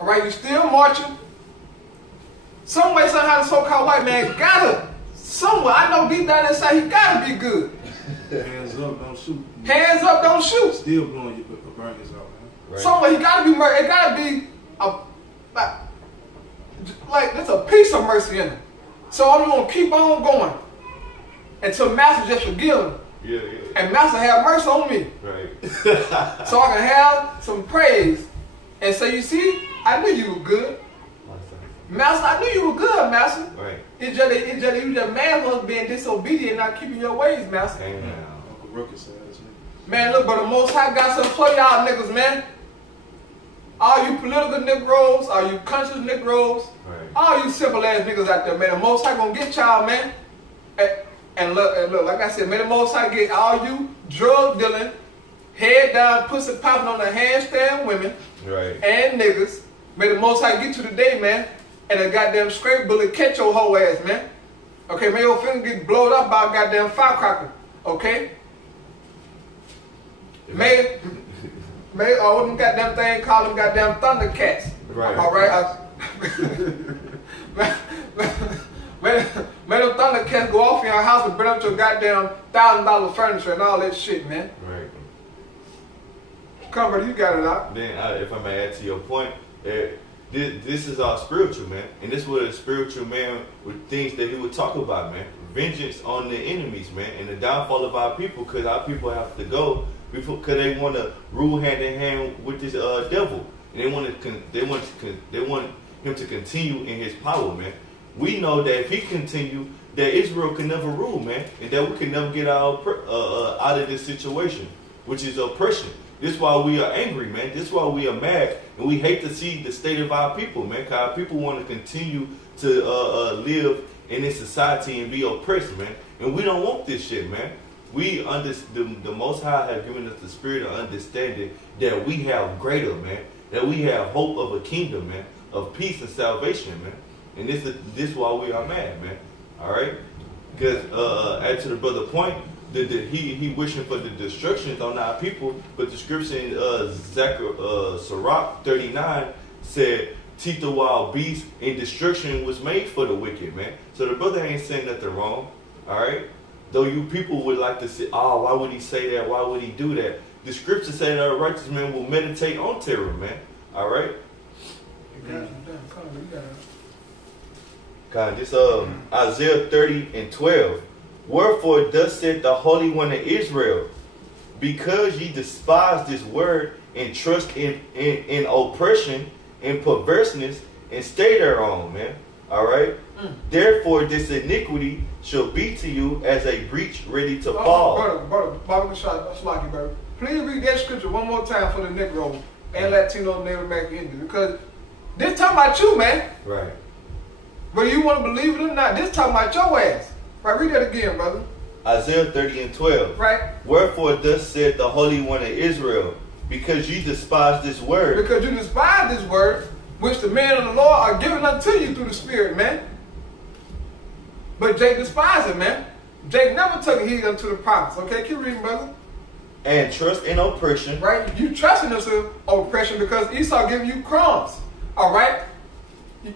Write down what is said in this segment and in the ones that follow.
All right, you still marching. Some way, somehow, the so-called white man gotta, somewhere, I know deep down inside, he gotta be good. Hands up, don't shoot. Hands up, don't shoot. Still blowing your brains out, man. Right. Somewhere, he gotta be murdered. It gotta be like there's a piece of mercy in it. So I'm gonna keep on going until Master just forgive him. Yeah. And Master have mercy on me. Right. So I can have some praise and say, you see, I knew you were good. Master, I knew you were good, Master. Right. It's just you just man was being disobedient, not keeping your ways, Master. Damn. Uncle Ruckus said this nigga. Man, look, but the Most High got something for y'all niggas, man. All you political Negroes, all you conscious Negroes, Right. all you simple ass niggas out there, man. The Most High gonna get y'all, man. And look, like I said, may the Most High get all you drug dealing, head down, pussy popping on the handstand women, Right. and niggas. May the Most High get you today, man. And a goddamn scrape bullet catch your whole ass, man. Okay, may your finger get blowed up by a goddamn firecracker. Okay? May all them goddamn thing call them goddamn Thundercats. Right. Alright? May them Thundercats go off in your house and burn up your goddamn $1,000 furniture and all that shit, man. Right. Come, brother, you got it out. Then, if I may add to your point, this is all spiritual, man. And this was a spiritual man with things that he would talk about, man. Vengeance on the enemies, man. And the downfall of our people, because our people have to go because they want to rule hand in hand with this devil. And they want him to continue in his power, man. We know that if he continue, that Israel can never rule, man. And that we can never get out of this situation, which is oppression. This is why we are angry, man. This is why we are mad. And we hate to see the state of our people, man. Because our people want to continue to live in this society and be oppressed, man. And we don't want this shit, man. We the Most High have given us the spirit of understanding that we have greater, man. That we have hope of a kingdom, man. Of peace and salvation, man. And this is why we are mad, man. All right? Because add to the brother point, he wishing for the destruction on our people, but the scripture in Sirach 39 said, teeth the wild beast and destruction was made for the wicked, man. So the brother ain't saying nothing wrong, all right? Though you people would like to say, oh, why would he say that? Why would he do that? The scripture say that a righteous man will meditate on terror, man. All right? God, this Isaiah 30:12. Wherefore thus said the Holy One of Israel, because ye despise this word and trust in oppression and perverseness and stay thereon, man. All right? Therefore this iniquity shall be to you as a breach ready to fall. Brother, please read that scripture one more time for the Negro and Latino Native American Indians, because this talking about you, man. Right. Whether you want to believe it or not, this talking about your ass. Right, read that again, brother. Isaiah 30:12. Right. Wherefore thus said the Holy One of Israel, because ye despise this word. Because you despise this word, which the men of the Lord are giving unto you through the Spirit, man. But Jake despised it, man. Jake never took heed unto the prophets. Okay, keep reading, brother. And trust in oppression. Right? You trusting us in oppression because Esau giving you crumbs. All right?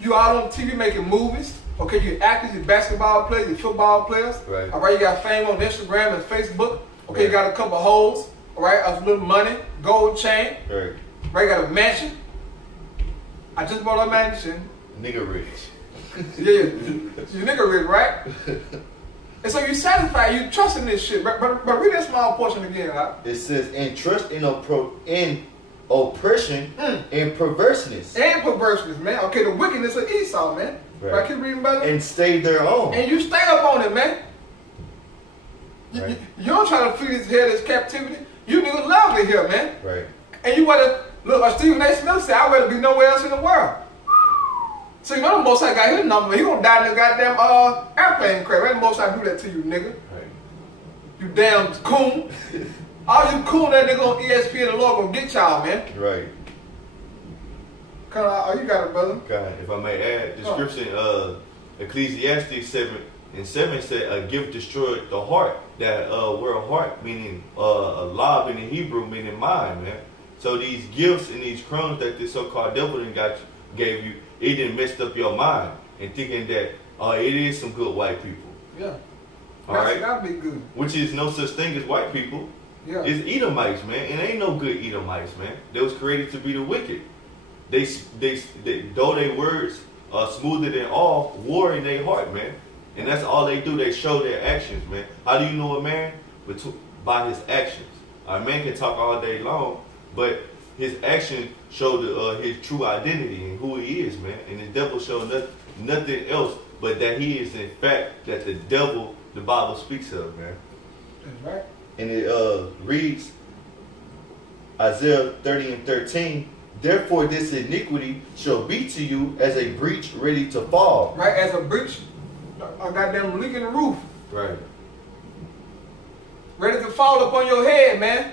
You all on TV making movies. Okay, you actors, you basketball players, you football players. Right. All right, you got fame on Instagram and Facebook. Okay, Right. You got a couple hoes. All right, a little money, gold chain. Right. Right, you got a mansion. I just bought a mansion. Nigga rich. Yeah, you nigga rich, right? And so you satisfied, you trust in this shit. But read that small portion again, huh? It says, and trust in oppression and perverseness. And perverseness, man. Okay, the wickedness of Esau, man. Right, keep reading, brother. And stay thereon. And you stay up on it, man. Right. You don't try to feed his head his captivity. You niggas love it here, man. Right. And you want to, look, like Stephen A. Smith said, I'd rather be nowhere else in the world. So you know the Most High got his number. He gonna die in the goddamn airplane crash. Let the Most High do that to you, nigga. Right. You damn coon. All you coon that nigga on ESPN, the Lord gonna get y'all, man. Right. Come on, you got it, brother. God, if I may add, description Ecclesiastes 7:7 said, a gift destroyed the heart. That word heart meaning lab in the Hebrew meaning mind, man. So these gifts and these crumbs that this so-called devil gave you, it didn't messed up your mind and thinking that it is some good white people. Yeah. All right. Gotta be good. Which is no such thing as white people. Yeah. It's Edomites, man, and ain't no good Edomites, man. They was created to be the wicked. They though their words are smoother than all, war in their heart, man. And that's all they do. They show their actions, man. How do you know a man? By his actions. A man can talk all day long, but his actions show his true identity and who he is, man. And the devil shows nothing else but that he is, in fact, that the devil the Bible speaks of, man. That's right. And it reads, Isaiah 30:13, therefore this iniquity shall be to you as a breach ready to fall. Right, as a breach, a goddamn leak in the roof. Right. Ready to fall upon your head, man.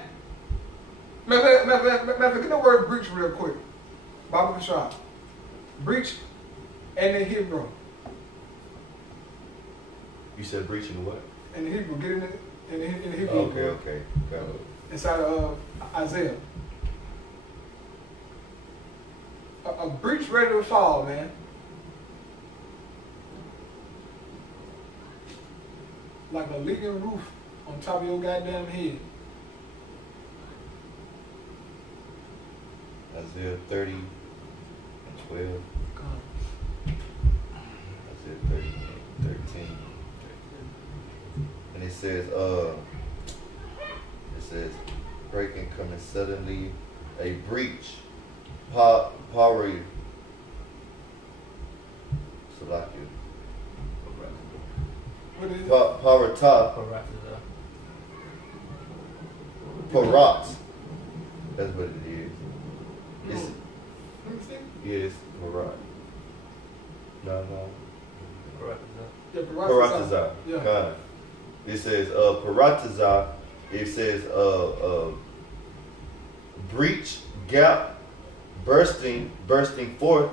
Matter of fact, get the word breach real quick. Bible Kashab. Breach and in Hebrew. You said breach in what? In the Hebrew. Get in the Hebrew. Okay. Got it. Inside of Isaiah. A breach ready to fall, man. Like a leaking roof on top of your goddamn head. Isaiah 30:12. Isaiah 30:13. And it says, breaking coming suddenly, a breach, power, Salakia. What is it? Parata, Parat. That's what it is. It's, Let me see. yes, Parat. No. Yeah, Paratazar. Yeah. God. It says Paratazar. It says breach, gap, bursting forth,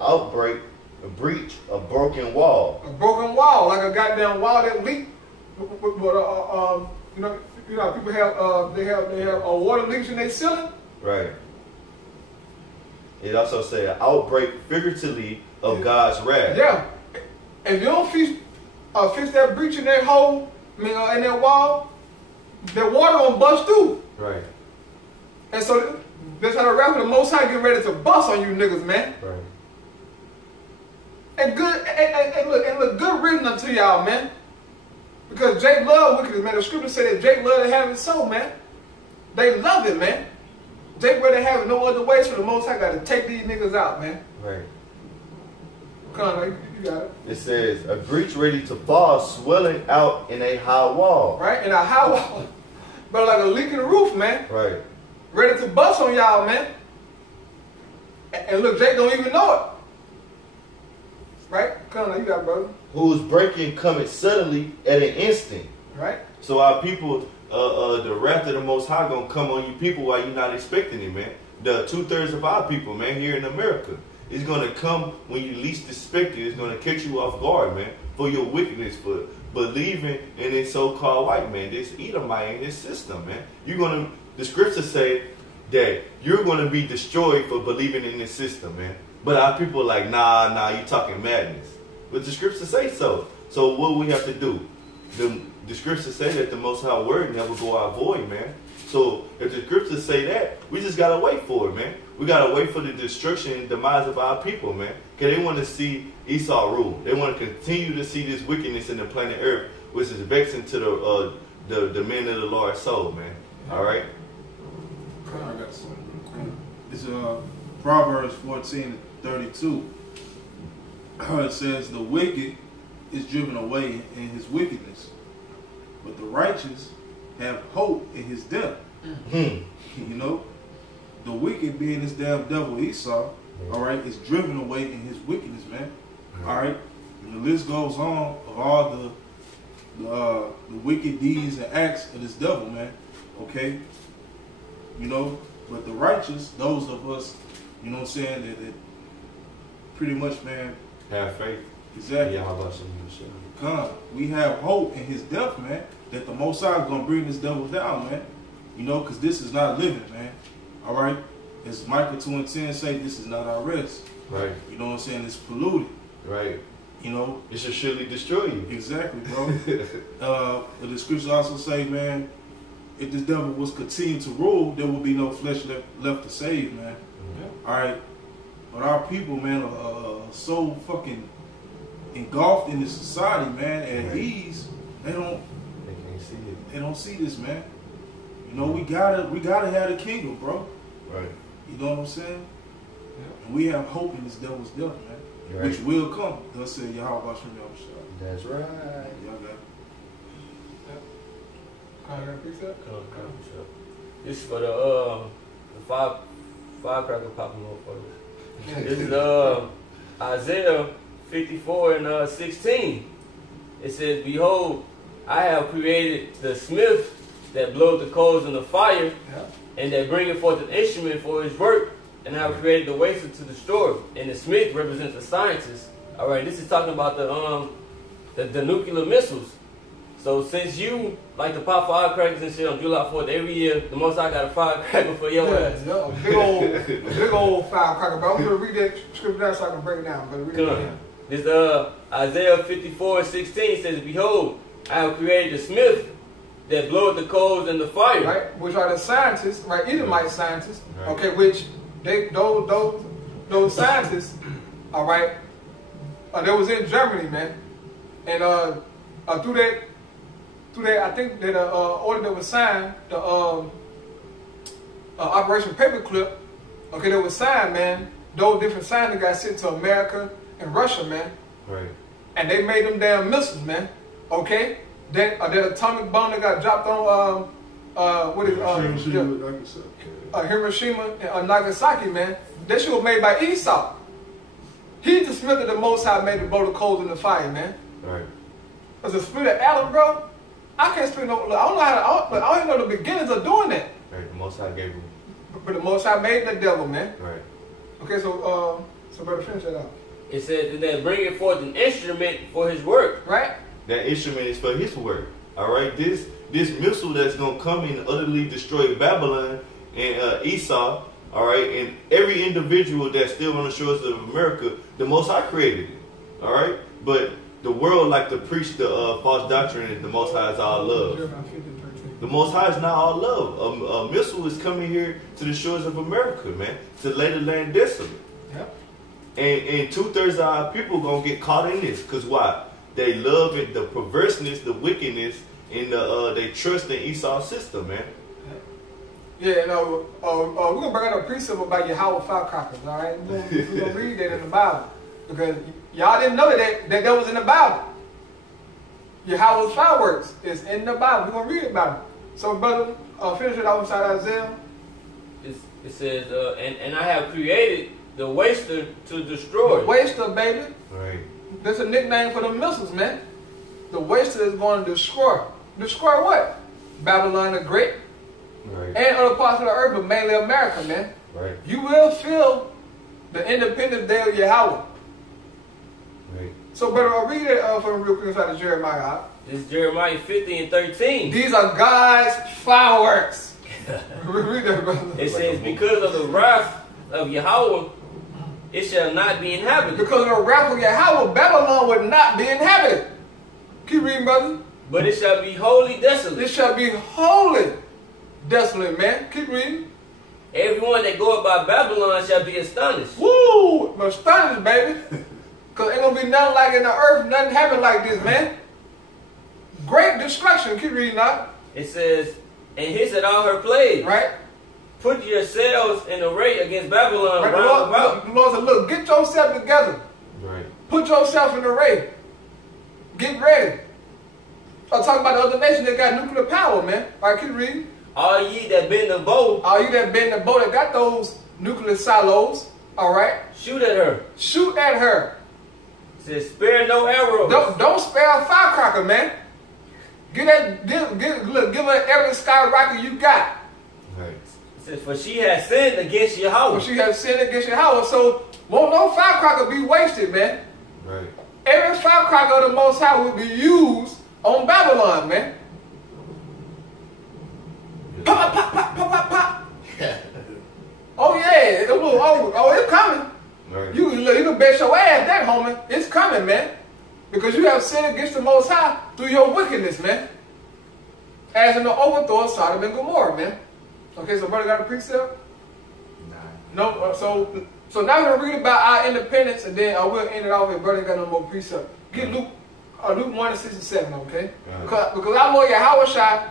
outbreak, a breach, a broken wall. A broken wall, like a goddamn wall that leaked. You know, people have they have water leaks in their ceiling. Right. It also says an outbreak figuratively of God's wrath. Yeah. If you don't fix that breach in that hole, in that wall, that water gonna bust through. Right. And so that's how the wrath of the Most High get ready to bust on you niggas, man. Right. And look good written unto y'all, man. Because Jake love wickedness, man. The scripture said that Jake love to have it so, man. They love it, man. Jake rather have it no other way, so the Most High got to take these niggas out, man. Right. Come on, you got it. It says a breach ready to fall, swelling out in a high wall. Right? In a high wall. But like a leak in the roof, man. Right. Ready to bust on y'all, man. And look, Jake don't even know it. Right? Come on, you got it, brother. Whose breaking cometh suddenly at an instant. Right? So our people, the wrath of the Most High gonna come on you people while you're not expecting it, man. The 2/3 of our people, man, here in America. It's gonna come when you least expect it. It's gonna catch you off guard, man, for your wickedness, for believing in this so-called white man, this Edomite in this system, man. The scriptures say that you're gonna be destroyed for believing in this system, man. But our people are like, nah, you talking madness. But the scriptures say so. So what we have to do? The scriptures say that the Most High word never go out void, man. So if the scriptures say that, we just gotta wait for it, man. We gotta wait for the destruction and demise of our people, man. Cause they want to see Esau rule. They want to continue to see this wickedness in the planet Earth, which is vexing to the men of the Lord's soul, man. All right. I got something. It's Proverbs 14:32. It says, "The wicked is driven away in his wickedness, but the righteous have hope in his death." You know, the wicked being this damn devil Esau, all right, is driven away in his wickedness, man. All right, and the list goes on of all the wicked deeds and acts of this devil, man. Okay, you know, but the righteous, those of us, you know what I'm saying, that pretty much, man, have faith. Exactly. Yeah, how about some shit? Come, we have hope in his death, man, that the Most High is gonna bring this devil down, man. You know, because this is not living, man. All right? As Micah 2:10 say, this is not our rest. Right. You know what I'm saying? It's polluted. Right. You know? It should surely destroy you. Exactly, bro. The scriptures also say, man, if this devil was continuing to rule, there would be no flesh left to save, man. Mm-hmm. All right? But our people, man, are so fucking engulfed in this society, man, at ease. They can't see it. They don't see this, man. You know, we gotta have the kingdom, bro. Right. You know what I'm saying? Yeah. And we have hope in this devil's death, man. Right. Which will come. Thus said Yahweh Hashem Yahushua. That's right. Y'all got it. This is for the firecracker popping motherfuckers. This is Isaiah 54 and 16. It says, "Behold, I have created the smith that bloweth the coals in the fire, and that bringeth forth an instrument for his work, and I have created the waster to destroy." And the smith represents the scientist. All right, this is talking about the nuclear missiles. So since you like to pop firecrackers and shit on July 4th every year, the Most High got a firecracker for your ass. Yeah, a big old firecracker. But I'm gonna read that scripture down so I can break it down. But read it down. This Isaiah 54:16 says, "Behold, I have created a smith that bloweth the coals in the fire." Right, which are the scientists, right? Edomite scientists, Right. okay, which those scientists, all right, they was in Germany, man, and through that, I think that order that was signed, the Operation Paperclip, okay, that was signed, man. Those different scientists got sent to America and Russia, man, Right. and they made them damn missiles, man. Okay, that atomic bomb that got dropped on Hiroshima and Nagasaki, man. That shit was made by Esau. He the smith of the Most High made the blow the coals in the fire, man. Right. As a split of Adam, bro, I can't split no. I don't know how to. I don't even know the beginnings of doing that. Right. The Most High gave him. But the Most High made the devil, man. Right. Okay, so better finish that out. It says that bringeth forth an instrument for his work. Right? That instrument is for his work. All right. This missile that's gonna come and utterly destroy Babylon and Esau. All right, and every individual that's still on the shores of America, the Most High created it. All right, but the world like to preach the false doctrine that the Most High is all love. The Most High is not all love. A missile is coming here to the shores of America, man, to lay the land desolate. Yep. And 2/3 of our people gonna get caught in this, cause why? They love it, the perverseness, the wickedness, and they trust in Esau's system, man. Yeah, no, we're going to bring out a precept about Yahweh firecrackers, all right? We're going to read that in the Bible. Because y'all didn't know that was in the Bible. Yahweh's fireworks is in the Bible. We're going to read about it. So, brother, finish it off inside Isaiah. It says, and I have created the waster to destroy. The waster, baby. Right. That's a nickname for the missiles, man. The waster is going to destroy. Destroy what? Babylon the Great. Right. And other parts of the earth, but mainly America, man. Right. You will feel the Independence Day of Yahweh. Right. So, brother, I'll read it from real quick inside of Jeremiah. This is Jeremiah 50 and 13. These are God's fireworks. Read that, brother. It says, because of the wrath of Yahweh, it shall not be inhabited. Because of the wrath of Yahweh, Babylon would not be inhabited. Keep reading, brother. But it shall be wholly desolate. It shall be wholly desolate, man. Keep reading. Everyone that goeth by Babylon shall be astonished. Woo! Astonished, baby. Because ain't going to be nothing like in the earth, nothing happen like this, man. Great destruction. Keep reading now. It says, and hiss at all her plagues. Right? Put yourselves in array against Babylon Right? round about. The Lord said, look, get yourself together. Right. Put yourself in array. Get ready. I'm talking about the other nation that got nuclear power, man. All right, keep reading. All ye that bend the bow, All you that been in the boat that got those nuclear silos, all right, shoot at her. shoot at her. It says, spare no arrows. Don't spare a firecracker, man. Give her every skyrocket you got. Right. It says, for she has sinned against Yahweh. But she has sinned against Yahweh, so won't no firecracker be wasted, man. Right. Every firecracker of the Most High will be used on Babylon, man. Pop, pop, pop, pop, pop, pop. Oh yeah, it's coming. Right. You can bet your ass that, homie. It's coming, man. Because you have sinned against the Most High through your wickedness, man. As in the overthrow of Sodom and Gomorrah, man. Okay, so brother got a precept? No. So now we're going to read about our independence, and then I will end it off if brother got no more precept. Get Luke 1:67, okay? Because our Lord Yahushua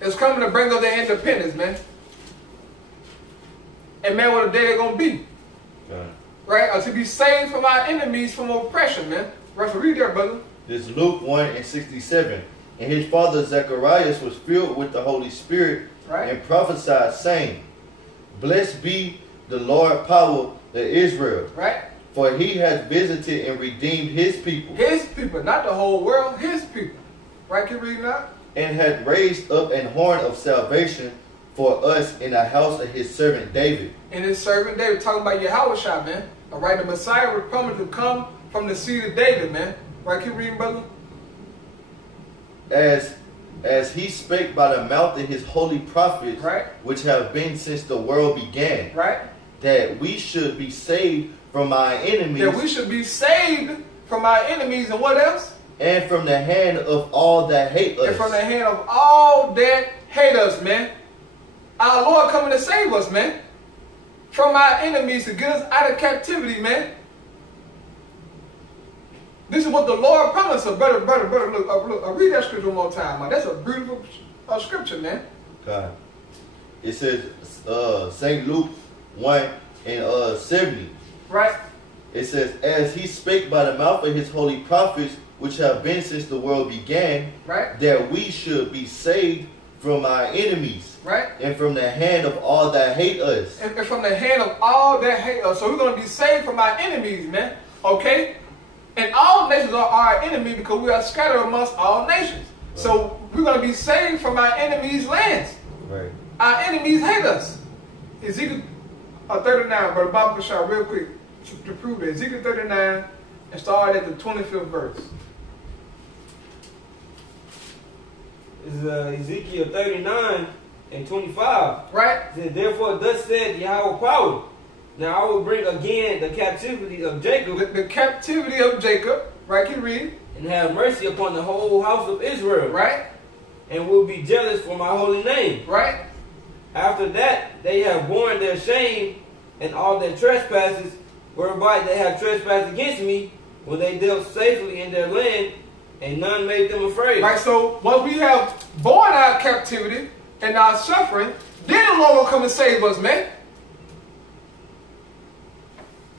is coming to bring us their independence, man. And man, what a day they're going to be. Right? To be saved from our enemies from oppression, man. Right, so read there, brother. This is Luke 1:67. And his father Zacharias was filled with the Holy Spirit, right, and prophesied, saying, Blessed be the Lord power of Israel, right, for he has visited and redeemed his people. His people, not the whole world, his people. Right, keep reading that. And hath raised up an horn of salvation for us in the house of his servant David. And his servant David, talking about Yahushua, man. All right, the Messiah was promised to come from the seed of David, man. Right, keep reading, brother. As he spake by the mouth of his holy prophets, right, which have been since the world began, right, that we should be saved from our enemies. That we should be saved from our enemies, and what else? And from the hand of all that hate us. And from the hand of all that hate us, man. Our Lord coming to save us, man. From our enemies to get us out of captivity, man. This is what the Lord promised us. Brother, look, read that scripture one more time, man. That's a beautiful scripture, man. God. It says, St. Luke 1:70. Right. It says, as he spake by the mouth of his holy prophets, which have been since the world began, right, that we should be saved from our enemies, right, and from the hand of all that hate us. And from the hand of all that hate us. So we're going to be saved from our enemies, man. Okay? And all nations are our enemy because we are scattered amongst all nations. Right. So we're going to be saved from our enemies' lands. Right. Our enemies hate us. Ezekiel 39, Brother Bob Bashar, real quick, to prove that. Ezekiel 39, and start at the 25th verse. It's Ezekiel 39:25. Right. It says, therefore thus said Yahweh power. Now I will bring again the captivity of Jacob. The captivity of Jacob. Right, keep reading. And have mercy upon the whole house of Israel. Right. And will be jealous for my holy name. Right. After that they have borne their shame and all their trespasses, whereby they have trespassed against me, when they dealt safely in their land, and none made them afraid. Right, so once we have borne our captivity and our suffering, then the Lord will come and save us, man.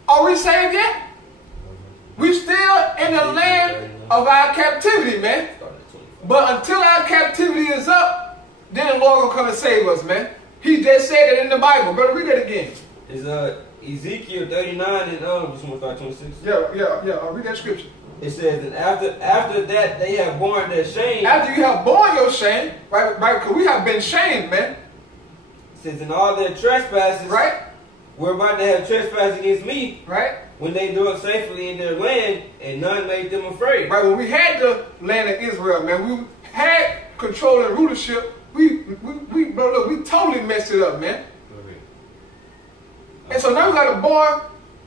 Are we saved yet? We still in the land of our captivity, man. But until our captivity is up, then the Lord will come and save us, man. He just said it in the Bible. Brother, read that again. It's Ezekiel 39 and just want to start 26. Yeah. Read that scripture. It says, and after that they have borne their shame. After you have borne your shame, right? Because we have been shamed, man. It says, in all their trespasses, right? Whereby they have trespassed against me, right? When they dwelt safely in their land, and none made them afraid. Right, when we had the land of Israel, man, we had control and rulership. We totally messed it up, man. Okay. And so now we got to born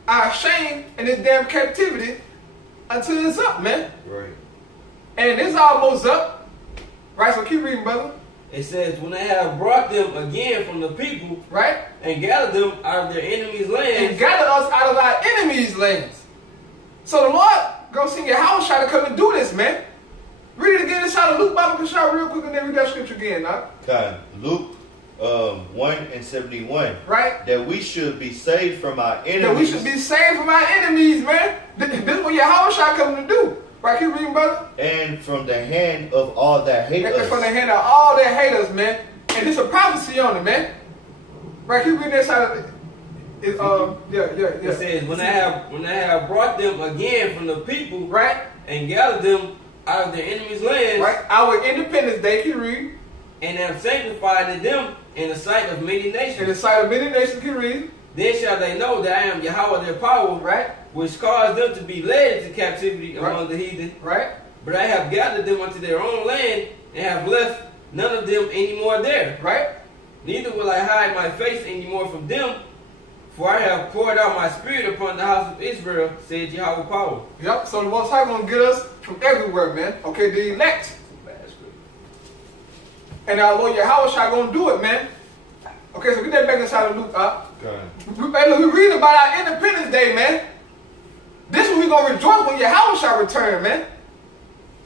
our shame in this damn captivity until it's up, man. Right. And it's almost up. Right, so keep reading, brother. It says, when they have brought them again from the people, right, and gathered them out of their enemies' lands, and gathered us out of our enemies' lands. So the Lord gonna send your house try to come and do this, man. Read it again inside of Luke Bible Kashar real quick, and then read that scripture again, huh? God, Luke 1:71. Right. That we should be saved from our enemies. That we should be saved from our enemies, man. This is what your house try coming to do. Right, keep reading, brother. And from the hand of all that hate us. And from the hand of all that hate us, man. And there's a prophecy on it, man. Right, keep reading that side of it. It says, when I have brought them again from the people, right, and gathered them out of their enemies' lands, right, our Independence Day, keep reading. And have sanctified them in the sight of many nations. In the sight of many nations, keep reading. Then shall they know that I am Yahweh their power, right, which caused them to be led into captivity among the heathen. Right. But I have gathered them unto their own land, and have left none of them any more there. Right. Neither will I hide my face any more from them, for I have poured out my spirit upon the house of Israel, said Yahweh power. Yep, so the Most High gonna get us from everywhere, man. Okay, the elect. And our Lord Yahweh Shai gonna do it, man. Okay, so get that back inside of Luke. Hey, look, we read about our Independence Day, man. This is when we gonna rejoice when Yahweh Shai return, man.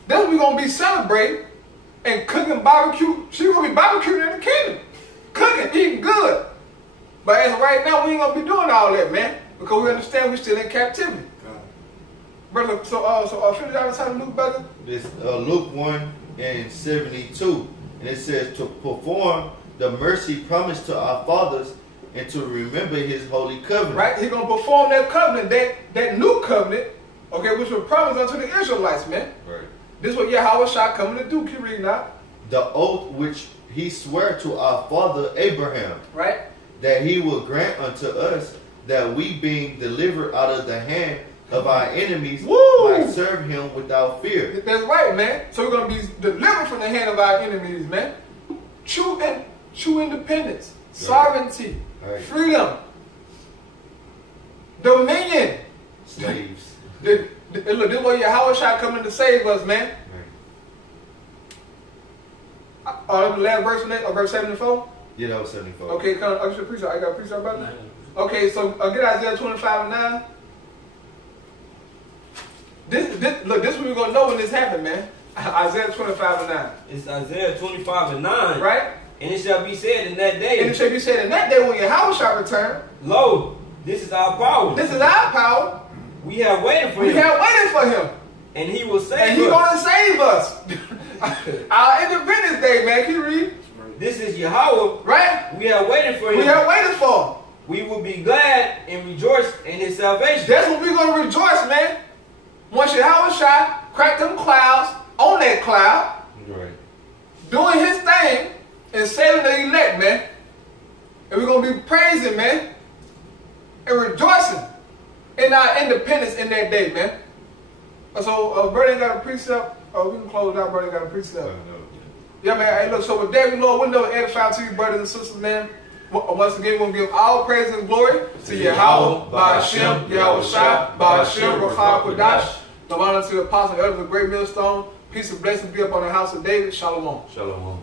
This is when we gonna be celebrating and cooking barbecue. She gonna be barbecuing in the kingdom. Cooking, eating good. But as of right now, we ain't gonna be doing all that, man. Because we understand we're still in captivity. Brother, so finish out inside of Luke, brother. This Luke 1:72. And it says to perform the mercy promised to our fathers and to remember his holy covenant. Right? He's going to perform that covenant, that new covenant, okay, which was promised unto the Israelites, man. Right. This is what Yahweh Shai coming to do. Keep reading out. The oath which he swore to our father Abraham. Right. That he will grant unto us that we being delivered out of the hand of our enemies might serve him without fear. That's right, man. So we're going to be delivered from the hand of our enemies, man. True independence, sovereignty, freedom, dominion. Slaves. Look, this is what Yahweh Shai coming to save us, man. The last verse, verse 74? Yeah, that was 74. Okay, come on, I got a preacher about that? Okay, so get Isaiah 25:9. This is what we're going to know when this happened, man. Isaiah 25:9. It's Isaiah 25:9. Right? And it shall be said in that day. And it shall be said in that day when Yahweh shall return. Lo, this is our power. This is our power. We have waited for him. We have waited for him. And he will save us. And he's going to save us. Our Independence Day, man. Can you read? This is Yahweh. Right? We have waited for him. We have waited for him. We will be glad and rejoice in his salvation. That's when we're going to rejoice, man. Once Yahweh Shai crack them clouds on that cloud, right, doing his thing and saving the elect, man. And we're going to be praising, man, and rejoicing in our independence in that day, man. So, brother ain't got a precept. We can close out, brother ain't got a precept. Yeah, man. Hey, look, so with that, we Lord, we know edify to you, brothers and sisters, man. Once again, we're going to give all praise and glory to Yahweh, Ba'ashem, Yahweh Shai, Ba'ashem, Rachah, Kodash. No honor to the apostle, elder of the great millstone. Peace and blessings be upon the house of David. Shalom. Shalom.